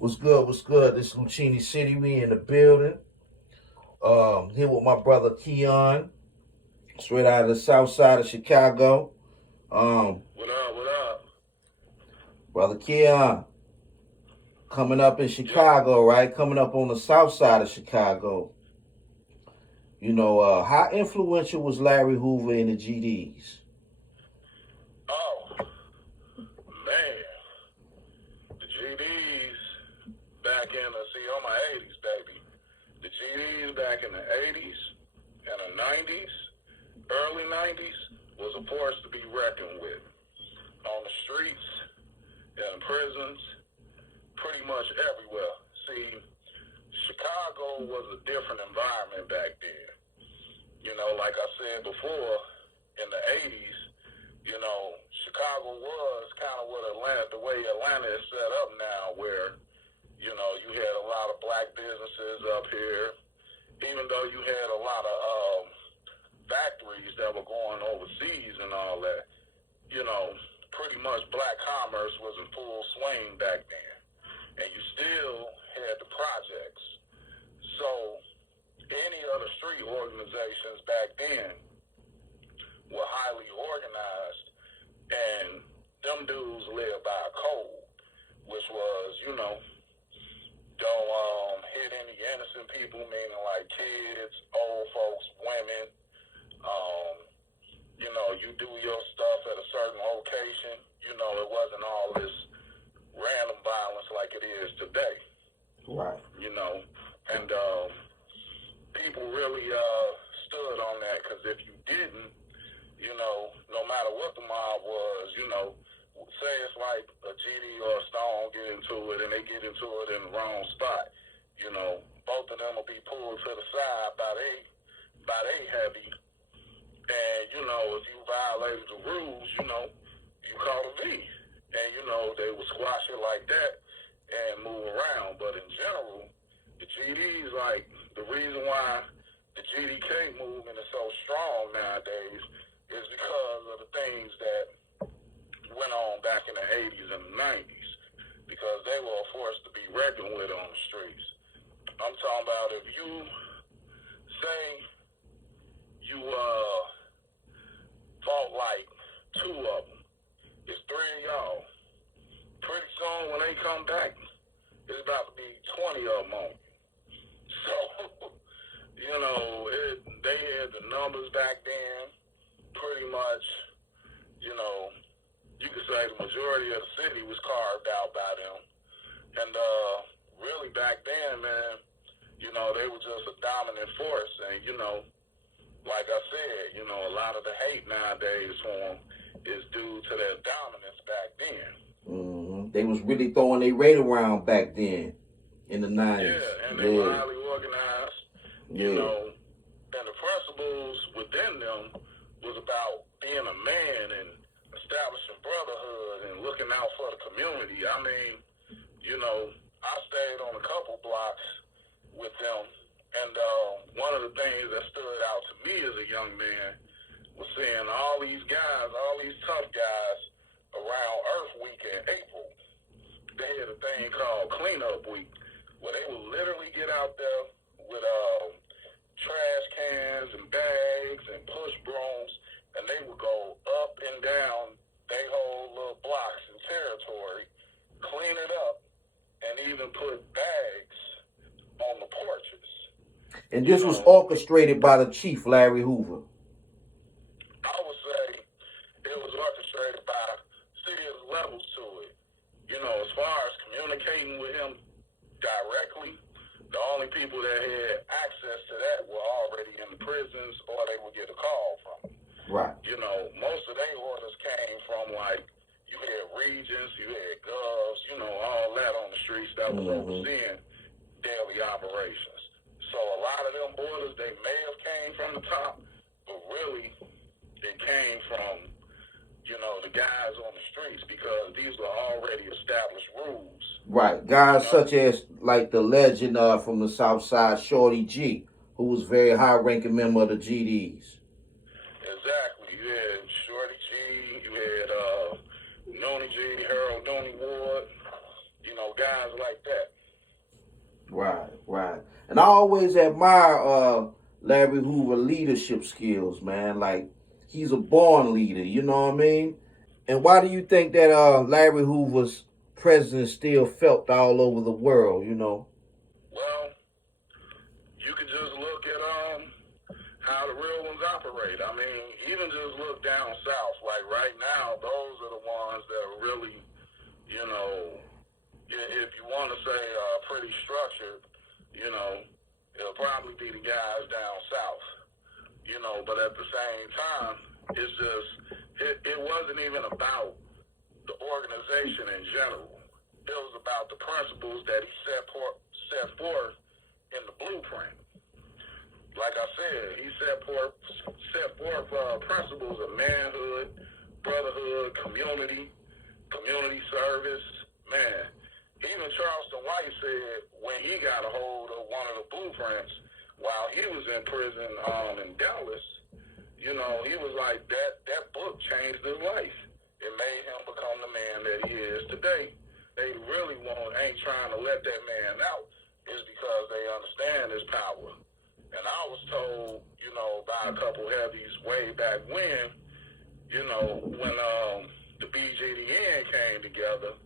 What's good? What's good? This is Lucchini City. We in the building. Here with my brother Keon, straight out of the south side of Chicago. Um, What up? What up? Brother Keon, coming up in Yeah. Chicago, right? Coming up on the south side of Chicago. How influential was Larry Hoover in the GDs? Oh, man. The GDs back in the, see, on my 80s, baby. The GDs back in the 80s and the 90s, early 90s, was a force to be reckoned with. On the streets, in prisons, pretty much everywhere. See, Chicago was a different environment back then. Like I said before, in the 80s, Chicago was kind of what Atlanta, the way Atlanta is set up now, where, you had a lot of black businesses up here, even though you had a lot of factories that were going overseas and all that, pretty much black commerce was in full swing back then. And you still had the projects. So any of the street organizations back then were highly organized, and them dudes lived by a code, which was, don't hit any innocent people, meaning like kids, old folks, women. You do your stuff at a certain location. It wasn't all this random violence like it is today. Right. And people really stood on that, because if you didn't, no matter what the mob was, say it's like a GD or a Stone get into it and they get into it in the wrong spot, both of them will be pulled to the side by they heavy. And, if you violated the rules, you caught a V. And, they would squash it like that and move around. But in general, the GDs, like, the reason why the GDK movement is so strong nowadays is because of the things that went on back in the 80s and the 90s, because they were a force to be reckoned with on the streets. I'm talking about, if you say you fought like two of them, it's three of y'all. Pretty soon when they come back, it's about to be 20 of them on you. So, they had the numbers back then. Pretty much, you could say the majority of the city was carved out by them. And really back then, man, they were just a dominant force. And, like I said, a lot of the hate nowadays for them is due to their dominance back then. Mm-hmm. They was really throwing their weight around back then in the 90s. Yeah, and they were highly organized, Yeah. And the principles within them was about being a man and establishing brotherhood and looking out for the community. I mean, I stayed on a couple blocks with them, and one of the things that stood out to me as a young man was seeing all these guys, all these tough guys around Earth Week in April. They had a thing called Cleanup Week, where they would literally get out there with trash cans and bags and push brooms, and they would go up and down their whole little blocks and territory, clean it up, and even put bags on the porches. And this was orchestrated by the chief, Larry Hoover. I would say it was orchestrated by, see, there's levels to it. As far as communicating with him directly, the only people that had access to that were already in the prisons, or they would get a call from him. Right. Most of their orders came from, like, you had regions, you had govs, all that on the streets that was overseeing daily operations. So a lot of them orders, they may have came from the top, but really it came from, the guys on the streets, because these were already established rules. Right. Guys such as, like, the legend from the South Side, Shorty G, who was a very high-ranking member of the GDs. Exactly. You had Shorty G, you had Nooney G, Harold Nooney Ward, guys guys like that. Right, right. And I always admire Larry Hoover leadership skills, man. Like he's a born leader, you know what I mean? And why do you think that Larry Hoover's presence still felt all over the world, you know? Well, you can just look at how the real ones operate. I mean, even just look down south. Like right now, those are the ones that are really, you know, if you want to say pretty structured, you know, it'll probably be the guys down south. You know, but at the same time, it's just it wasn't even about the organization in general. It was about the principles that he set forth in the blueprint. Like I said, he set forth principles of manhood, brotherhood, community service. Man, even Charleston White said when he got a hold of one of the blueprints while he was in prison in Dallas, you know, he was like, that book changed his life. It made him become the man that he is today. They really ain't trying to let that man out is because they understand his power. And I was told, you know, by a couple heavies way back when, you know, when the BGDN came together,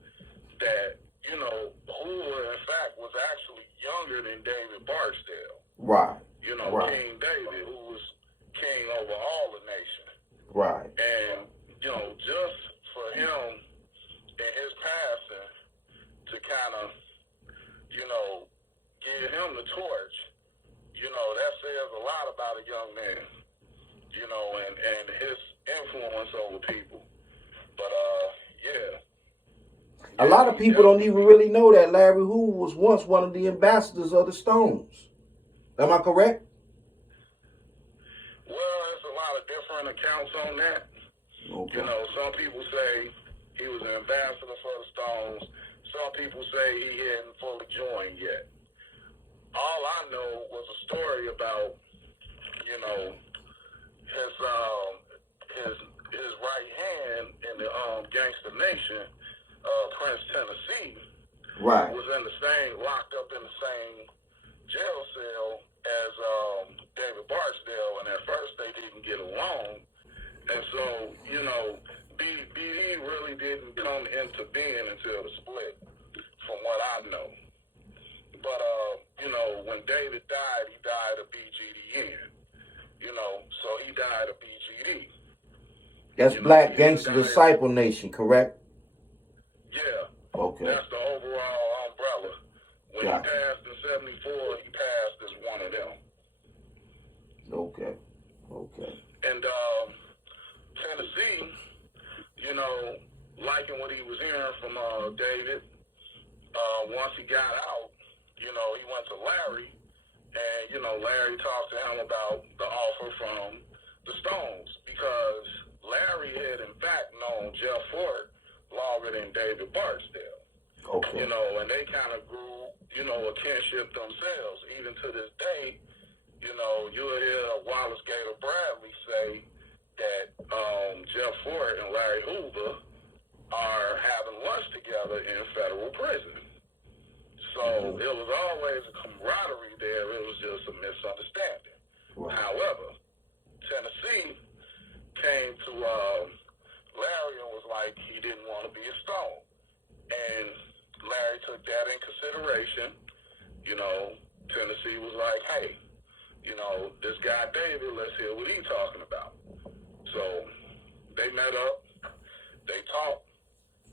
that, you know, Hoover, in fact, was actually younger than David Barksdale. Right. You know, right. King David, who was king over all the nation. Right. And, you know, just for him and his passing to kind of, you know, give him the torch, you know, that says a lot about a young man, you know, and his influence over people. But, yeah. A lot of people don't even really know that Larry Hoover was once one of the ambassadors of the Stones. Am I correct? Well, there's a lot of different accounts on that. Okay. You know, some people say he was an ambassador for the Stones. Some people say he hadn't fully joined yet. All I know was a story about, you know, his right hand in the Gangster Nation, Prince Tennessee, right, was locked up in the same jail cell as David Barksdale, and at first they didn't get along. And so, you know, BD really didn't come into being until the split, from what I know. But, you know, when David died, he died of BGDN. You know, so he died of BGD. That's Black Gangster Disciple Nation, correct? Yeah. Okay. That's the overall umbrella. When he passed in 74, he passed as one of them. Okay. Okay. And Tennessee, you know, liking what he was hearing from David, once he got out, you know, he went to Larry, and, you know, Larry talked to him about the offer from the Stones, because Larry had, in fact, known Jeff Fort longer than David Barksdale. Okay. You know, and they kind of grew, you know, a kinship themselves. Even to this day, you know, you'll hear Wallace Gator Bradley say that Jeff Fort and Larry Hoover are having lunch together in federal prison. So it was always a camaraderie there. It was just a misunderstanding. Right. However, Tennessee came to Larry and was like he didn't want to be a Stone. And Larry took that in consideration. You know, Tennessee was like, hey, you know, this guy David, let's hear what he's talking about. So they met up, they talked,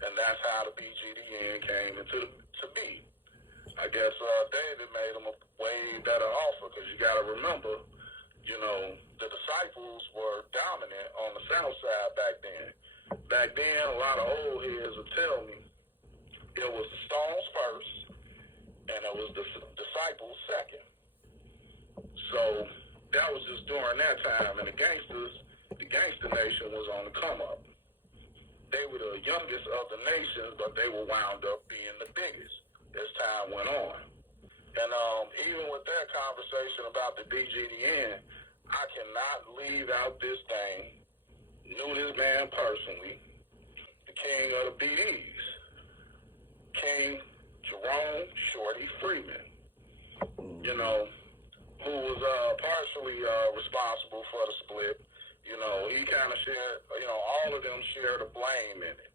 and that's how the BGDN came to be. I guess David made him a way better offer, because you got to remember, you know, the disciples were dominant on the south side back then. Back then, a lot of old heads would tell me it was the Stones first, and it was the disciples second. So that was just during that time, and the Gangster Nation was on the come up. They were the youngest of the nations, but they were wound up being the biggest as time went on. And even with that conversation about the BGDN, I cannot leave out this thing. Knew this man personally, the king of the BDs, King Jerome Jerome Shorty Freeman, you know, who was partially responsible for the split. You know, he kind of shared, you know, all of them share the blame in it.